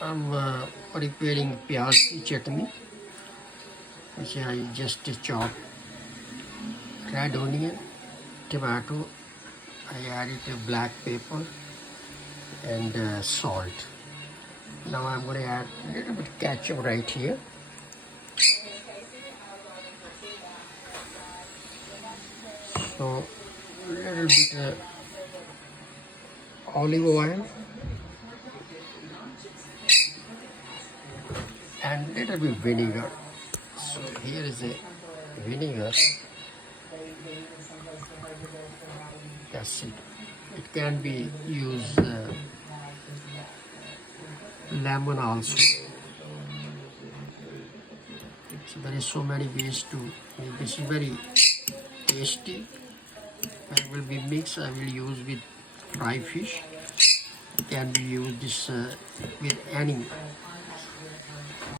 I'm preparing Piaz Ki Chattni, which I just chopped red onion, tomato. I added black pepper and salt. Now I'm going to add a little bit ketchup right here. So a little bit olive oil and little bit vinegar. So here is a vinegar. That's it. It can be used lemon also. So there is so many ways to make this very tasty. When it will be mixed, I will use with fried fish. It can be used this with any